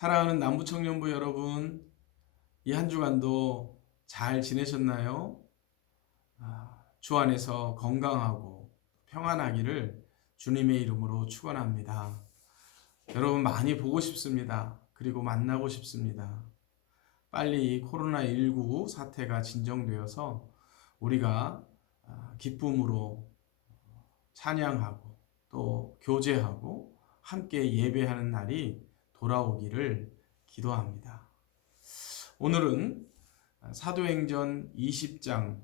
사랑하는 남부청년부 여러분, 이 한 주간도 잘 지내셨나요? 주 안에서 건강하고 평안하기를 주님의 이름으로 축원합니다. 여러분 많이 보고 싶습니다. 그리고 만나고 싶습니다. 빨리 코로나19 사태가 진정되어서 우리가 기쁨으로 찬양하고 또 교제하고 함께 예배하는 날이 돌아오기를 기도합니다. 오늘은 사도행전 20장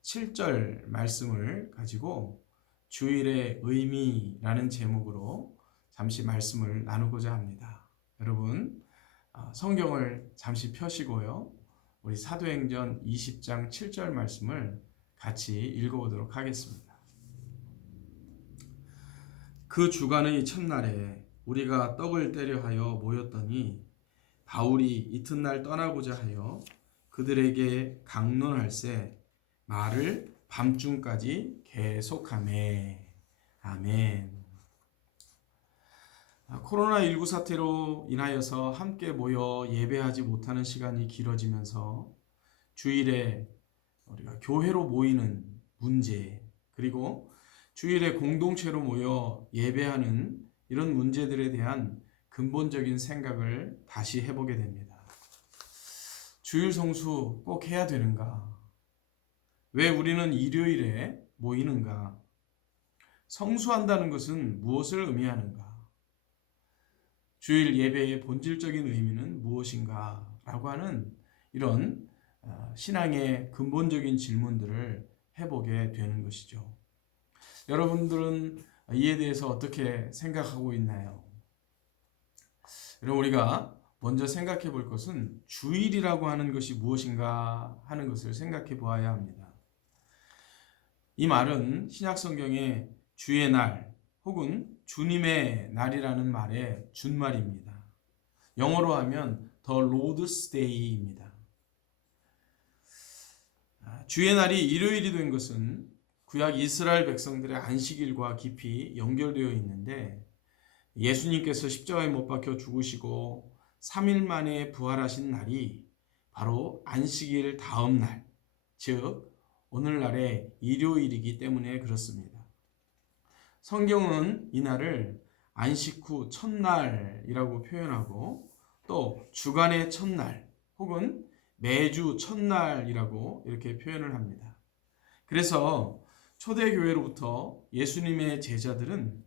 7절 말씀을 가지고 주일의 의미라는 제목으로 잠시 말씀을 나누고자 합니다. 여러분 성경을 잠시 펴시고요. 우리 사도행전 20장 7절 말씀을 같이 읽어보도록 하겠습니다. 그 주간의 첫날에 우리가 떡을 떼려 하여 모였더니 바울이 이튿날 떠나고자 하여 그들에게 강론할세 말을 밤중까지 계속하매. 아멘. 코로나19 사태로 인하여서 함께 모여 예배하지 못하는 시간이 길어지면서 주일에 우리가 교회로 모이는 문제, 그리고 주일에 공동체로 모여 예배하는 이런 문제들에 대한 근본적인 생각을 다시 해보게 됩니다. 주일 성수 꼭 해야 되는가? 왜 우리는 일요일에 모이는가? 성수한다는 것은 무엇을 의미하는가? 주일 예배의 본질적인 의미는 무엇인가? 라고 하는 이런 신앙의 근본적인 질문들을 해보게 되는 것이죠. 여러분들은 이에 대해서 어떻게 생각하고 있나요? 여러분, 우리가 먼저 생각해 볼 것은 주일이라고 하는 것이 무엇인가 하는 것을 생각해 보아야 합니다. 이 말은 신약 성경의 주의 날 혹은 주님의 날이라는 말의 준말입니다. 영어로 하면 The Lord's Day입니다. 주의 날이 일요일이 된 것은 구약 이스라엘 백성들의 안식일과 깊이 연결되어 있는데, 예수님께서 십자가에 못 박혀 죽으시고 3일 만에 부활하신 날이 바로 안식일 다음 날, 즉 오늘날의 일요일이기 때문에 그렇습니다. 성경은 이 날을 안식 후 첫날이라고 표현하고 또 주간의 첫날 혹은 매주 첫날이라고 이렇게 표현을 합니다. 그래서 초대교회로부터 예수님의 제자들은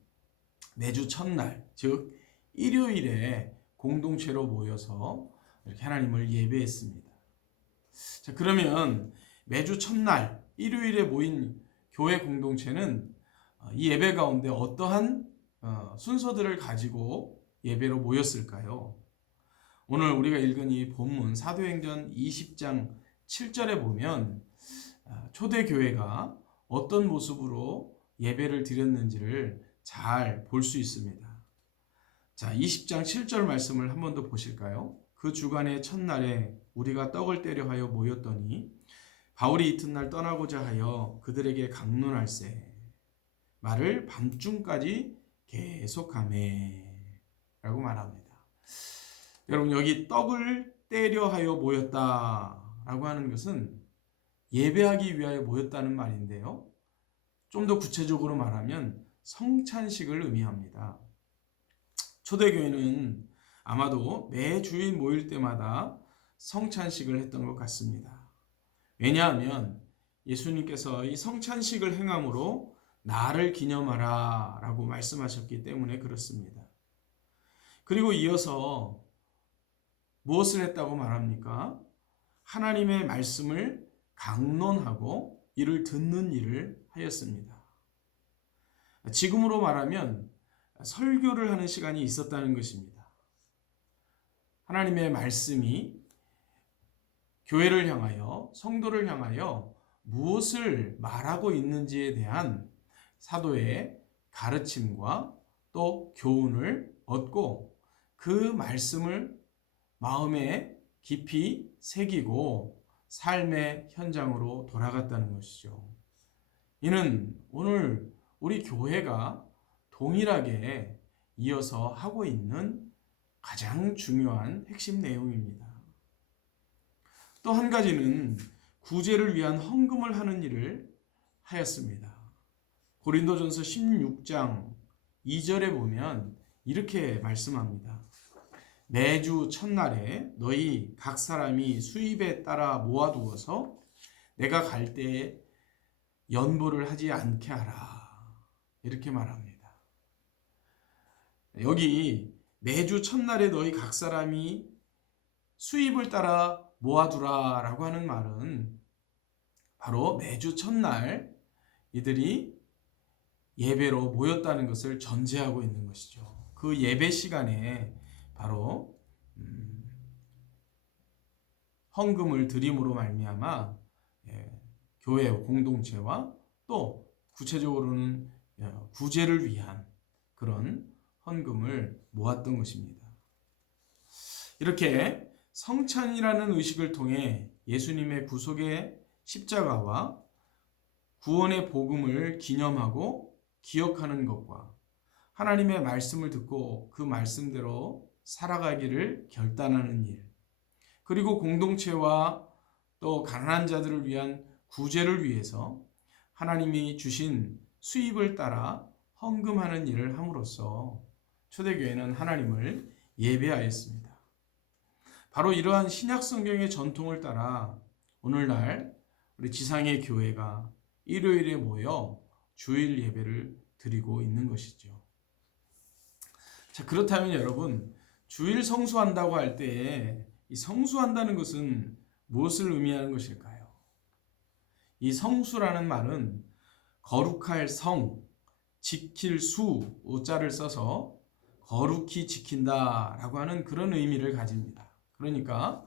매주 첫날, 즉 일요일에 공동체로 모여서 이렇게 하나님을 예배했습니다. 자, 그러면 매주 첫날, 일요일에 모인 교회 공동체는 이 예배 가운데 어떠한 순서들을 가지고 예배로 모였을까요? 오늘 우리가 읽은 이 본문 사도행전 20장 7절에 보면 초대교회가 어떤 모습으로 예배를 드렸는지를 잘 볼 수 있습니다. 자, 20장 7절 말씀을 한 번 더 보실까요? 그 주간의 첫날에 우리가 떡을 떼려 하여 모였더니 바울이 이튿날 떠나고자 하여 그들에게 강론할세 말을 밤중까지 계속하매 라고 말합니다. 여러분, 여기 떡을 떼려 하여 모였다라고 하는 것은 예배하기 위하여 모였다는 말인데요. 좀 더 구체적으로 말하면 성찬식을 의미합니다. 초대교회는 아마도 매 주일 모일 때마다 성찬식을 했던 것 같습니다. 왜냐하면 예수님께서 이 성찬식을 행함으로 나를 기념하라 라고 말씀하셨기 때문에 그렇습니다. 그리고 이어서 무엇을 했다고 말합니까? 하나님의 말씀을 강론하고 이를 듣는 일을 하였습니다. 지금으로 말하면 설교를 하는 시간이 있었다는 것입니다. 하나님의 말씀이 교회를 향하여, 성도를 향하여 무엇을 말하고 있는지에 대한 사도의 가르침과 또 교훈을 얻고 그 말씀을 마음에 깊이 새기고 삶의 현장으로 돌아갔다는 것이죠. 이는 오늘 우리 교회가 동일하게 이어서 하고 있는 가장 중요한 핵심 내용입니다. 또 한 가지는 구제를 위한 헌금을 하는 일을 하였습니다. 고린도전서 16장 2절에 보면 이렇게 말씀합니다. 매주 첫날에 너희 각 사람이 수입에 따라 모아두어서 내가 갈 때에 연보를 하지 않게 하라. 이렇게 말합니다. 여기 매주 첫날에 너희 각 사람이 수입을 따라 모아두라 라고 하는 말은 바로 매주 첫날 이들이 예배로 모였다는 것을 전제하고 있는 것이죠. 그 예배 시간에 바로 헌금을 드림으로 말미암아 교회 공동체와 또 구체적으로는 구제를 위한 그런 헌금을 모았던 것입니다. 이렇게 성찬이라는 의식을 통해 예수님의 구속의 십자가와 구원의 복음을 기념하고 기억하는 것과 하나님의 말씀을 듣고 그 말씀대로 살아가기를 결단하는 일, 그리고 공동체와 또 가난한 자들을 위한 구제를 위해서 하나님이 주신 수입을 따라 헌금하는 일을 함으로써 초대교회는 하나님을 예배하였습니다. 바로 이러한 신약 성경의 전통을 따라 오늘날 우리 지상의 교회가 일요일에 모여 주일 예배를 드리고 있는 것이죠. 자, 그렇다면 여러분, 주일 성수한다고 할 때에 이 성수한다는 것은 무엇을 의미하는 것일까요? 이 성수라는 말은 거룩할 성, 지킬 수, 우자를 써서 거룩히 지킨다라고 하는 그런 의미를 가집니다. 그러니까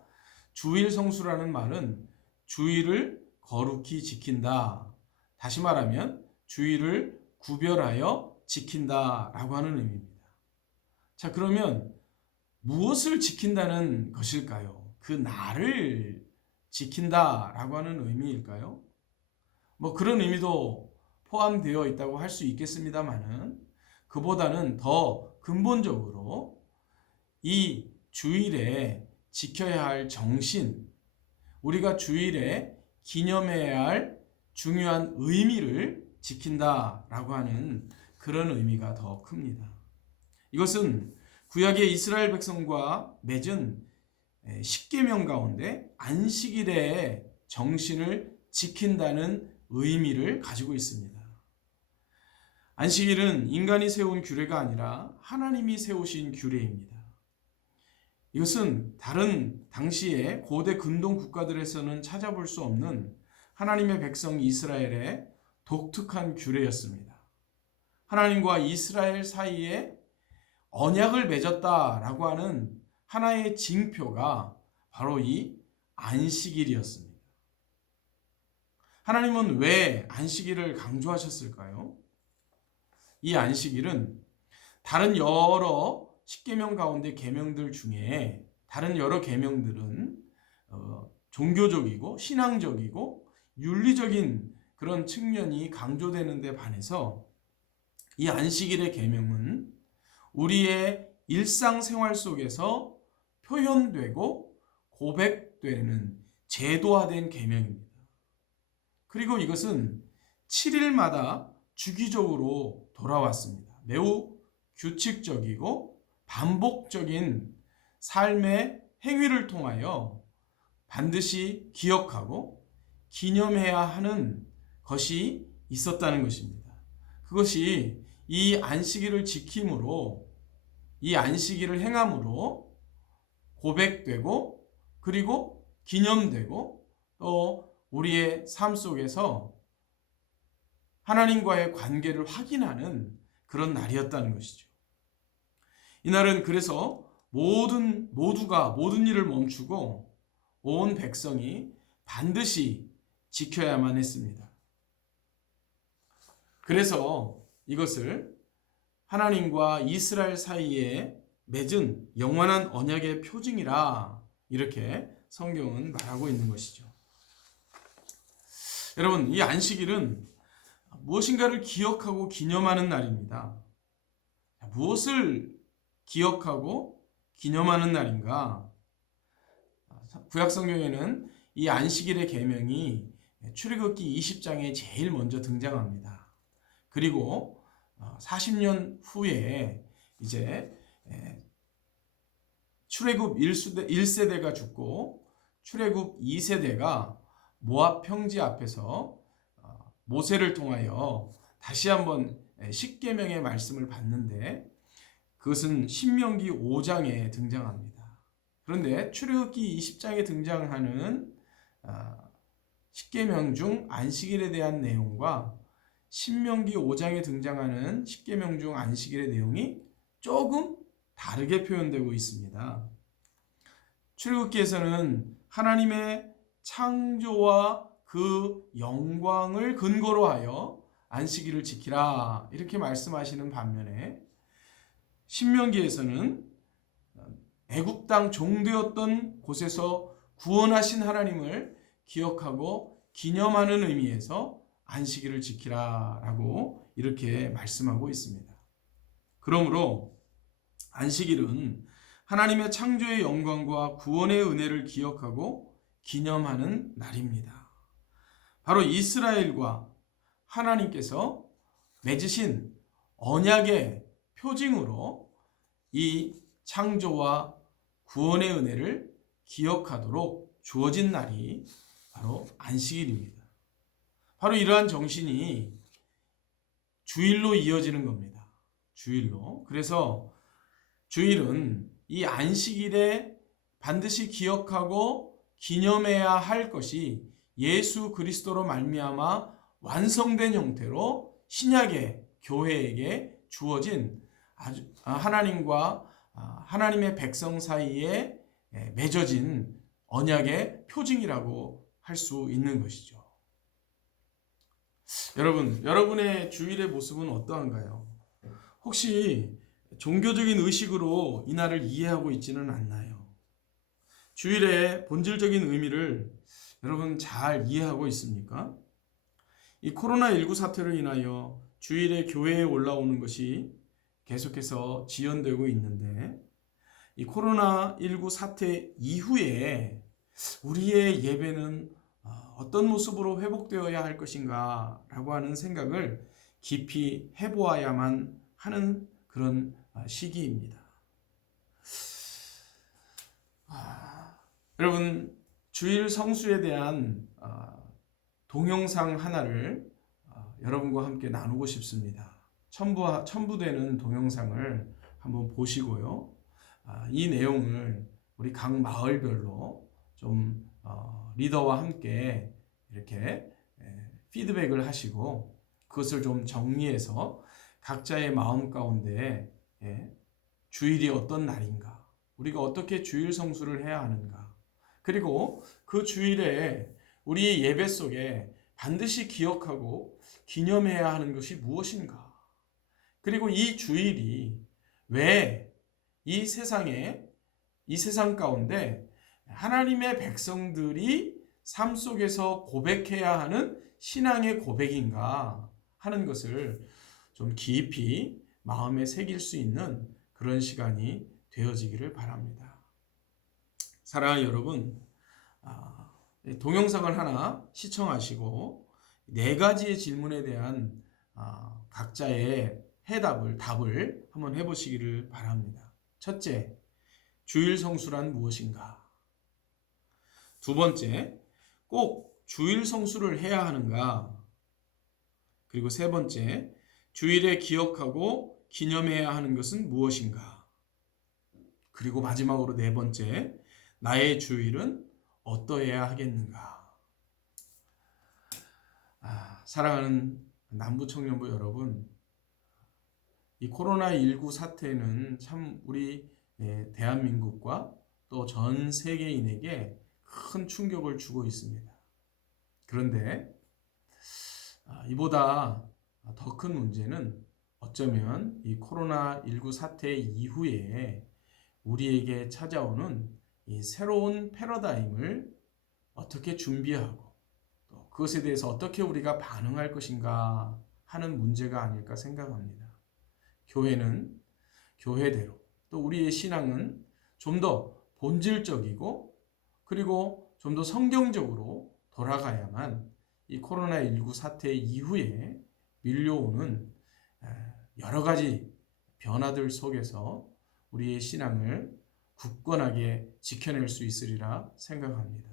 주일 성수라는 말은 주일을 거룩히 지킨다. 다시 말하면 주일을 구별하여 지킨다라고 하는 의미입니다. 자, 그러면 무엇을 지킨다는 것일까요? 그 날을 지킨다라고 하는 의미일까요? 뭐 그런 의미도 포함되어 있다고 할 수 있겠습니다만은 그보다는 더 근본적으로 이 주일에 지켜야 할 정신, 우리가 주일에 기념해야 할 중요한 의미를 지킨다라고 하는 그런 의미가 더 큽니다. 이것은 구약의 이스라엘 백성과 맺은 십계명 가운데 안식일의 정신을 지킨다는 의미를 가지고 있습니다. 안식일은 인간이 세운 규례가 아니라 하나님이 세우신 규례입니다. 이것은 다른 당시의 고대 근동 국가들에서는 찾아볼 수 없는 하나님의 백성 이스라엘의 독특한 규례였습니다. 하나님과 이스라엘 사이에 언약을 맺었다라고 하는 하나의 징표가 바로 이 안식일이었습니다. 하나님은 왜 안식일을 강조하셨을까요? 이 안식일은 다른 여러 십계명 가운데 계명들 중에 다른 여러 계명들은 종교적이고 신앙적이고 윤리적인 그런 측면이 강조되는 데 반해서 이 안식일의 계명은 우리의 일상생활 속에서 표현되고 고백되는 제도화된 계명입니다. 그리고 이것은 7일마다 주기적으로 돌아왔습니다. 매우 규칙적이고 반복적인 삶의 행위를 통하여 반드시 기억하고 기념해야 하는 것이 있었다는 것입니다. 그것이 이 안식일을 지킴으로, 이 안식일을 행함으로 고백되고 그리고 기념되고 또 우리의 삶 속에서 하나님과의 관계를 확인하는 그런 날이었다는 것이죠. 이날은 그래서 모두가 모든 일을 멈추고 온 백성이 반드시 지켜야만 했습니다. 그래서 이것을 하나님과 이스라엘 사이에 맺은 영원한 언약의 표징이라 이렇게 성경은 말하고 있는 것이죠. 여러분, 이 안식일은 무엇인가를 기억하고 기념하는 날입니다. 무엇을 기억하고 기념하는 날인가? 구약 성경에는 이 안식일의 계명이 출애굽기 20장에 제일 먼저 등장합니다. 그리고 40년 후에 이제 출애굽 1세대가 죽고 출애굽 2세대가 모압 평지 앞에서 모세를 통하여 다시 한번 십계명의 말씀을 받는데 그것은 신명기 5장에 등장합니다. 그런데 출애굽기 20장에 등장하는 십계명 중 안식일에 대한 내용과 신명기 5장에 등장하는 십계명 중 안식일의 내용이 조금 다르게 표현되고 있습니다. 출애굽기에서는 하나님의 창조와 그 영광을 근거로 하여 안식일을 지키라 이렇게 말씀하시는 반면에 신명기에서는 애굽 땅 종되었던 곳에서 구원하신 하나님을 기억하고 기념하는 의미에서 안식일을 지키라라고 이렇게 말씀하고 있습니다. 그러므로 안식일은 하나님의 창조의 영광과 구원의 은혜를 기억하고 기념하는 날입니다. 바로 이스라엘과 하나님께서 맺으신 언약의 표징으로 이 창조와 구원의 은혜를 기억하도록 주어진 날이 바로 안식일입니다. 바로 이러한 정신이 주일로 이어지는 겁니다. 주일로. 그래서 주일은 이 안식일에 반드시 기억하고 기념해야 할 것이 예수 그리스도로 말미암아 완성된 형태로 신약의 교회에게 주어진 하나님과 하나님의 백성 사이에 맺어진 언약의 표징이라고 할 수 있는 것이죠. 여러분의 주일의 모습은 어떠한가요? 혹시 종교적인 의식으로 이 날을 이해하고 있지는 않나요? 주일의 본질적인 의미를 여러분 잘 이해하고 있습니까? 이 코로나19 사태로 인하여 주일에 교회에 올라오는 것이 계속해서 지연되고 있는데 이 코로나19 사태 이후에 우리의 예배는 어떤 모습으로 회복되어야 할 것인가 라고 하는 생각을 깊이 해보아야만 하는 그런 시기입니다. 여러분 주일 성수에 대한 동영상 하나를 여러분과 함께 나누고 싶습니다. 첨부되는 동영상을 한번 보시고요. 이 내용을 우리 각 마을별로 좀 리더와 함께 이렇게 피드백을 하시고 그것을 좀 정리해서 각자의 마음 가운데 주일이 어떤 날인가, 우리가 어떻게 주일 성수를 해야 하는가, 그리고 그 주일에 우리 예배 속에 반드시 기억하고 기념해야 하는 것이 무엇인가, 그리고 이 주일이 왜 이 세상 가운데 하나님의 백성들이 삶 속에서 고백해야 하는 신앙의 고백인가 하는 것을 좀 깊이 마음에 새길 수 있는 그런 시간이 되어지기를 바랍니다. 사랑하는 여러분, 동영상을 하나 시청하시고 4가지의 질문에 대한 각자의 답을 한번 해보시기를 바랍니다. 첫째, 주일 성수란 무엇인가? 두 번째, 꼭 주일 성수를 해야 하는가? 그리고 세 번째, 주일에 기억하고 기념해야 하는 것은 무엇인가? 그리고 마지막으로 네 번째, 나의 주일은 어떠해야 하겠는가? 사랑하는 남부청년부 여러분, 이 코로나19 사태는 참 우리 대한민국과 또 전 세계인에게 큰 충격을 주고 있습니다. 그런데 이보다 더 큰 문제는 어쩌면 이 코로나19 사태 이후에 우리에게 찾아오는 이 새로운 패러다임을 어떻게 준비하고 또 그것에 대해서 어떻게 우리가 반응할 것인가 하는 문제가 아닐까 생각합니다. 교회는 교회대로, 또 우리의 신앙은 좀 더 본질적이고 그리고 좀 더 성경적으로 돌아가야만 이 코로나19 사태 이후에 밀려오는 여러 가지 변화들 속에서 우리의 신앙을 굳건하게 지켜낼 수 있으리라 생각합니다.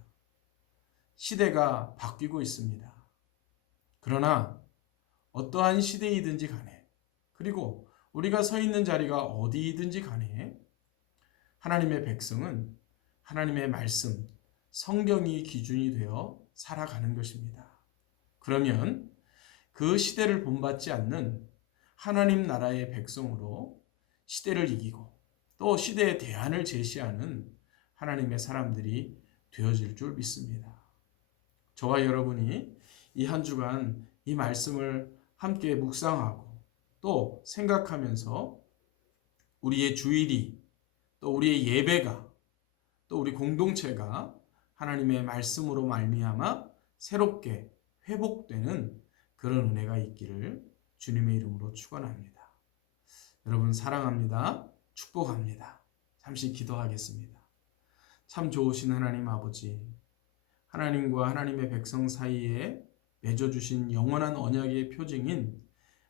시대가 바뀌고 있습니다. 그러나 어떠한 시대이든지 간에 그리고 우리가 서 있는 자리가 어디이든지 간에 하나님의 백성은 하나님의 말씀, 성경이 기준이 되어 살아가는 것입니다. 그러면 그 시대를 본받지 않는 하나님 나라의 백성으로 시대를 이기고 또 시대의 대안을 제시하는 하나님의 사람들이 되어질 줄 믿습니다. 저와 여러분이 이 한 주간 이 말씀을 함께 묵상하고 또 생각하면서 우리의 주일이 또 우리의 예배가 또 우리 공동체가 하나님의 말씀으로 말미암아 새롭게 회복되는 그런 은혜가 있기를 주님의 이름으로 축원합니다. 여러분 사랑합니다. 축복합니다. 잠시 기도하겠습니다. 참 좋으신 하나님 아버지, 하나님과 하나님의 백성 사이에 맺어주신 영원한 언약의 표징인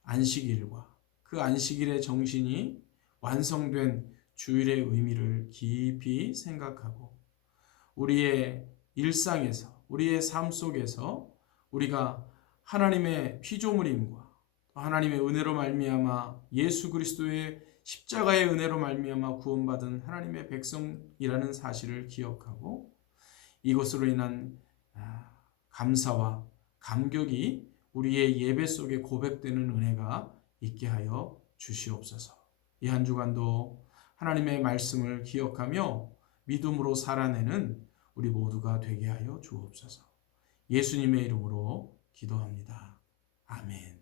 안식일과 그 안식일의 정신이 완성된 주일의 의미를 깊이 생각하고 우리의 일상에서 우리의 삶 속에서 우리가 하나님의 피조물임과 하나님의 은혜로 말미암아 예수 그리스도의 십자가의 은혜로 말미암아 구원받은 하나님의 백성이라는 사실을 기억하고 이것으로 인한 감사와 감격이 우리의 예배 속에 고백되는 은혜가 있게 하여 주시옵소서. 이 한 주간도 하나님의 말씀을 기억하며 믿음으로 살아내는 우리 모두가 되게 하여 주옵소서. 예수님의 이름으로 기도합니다. 아멘.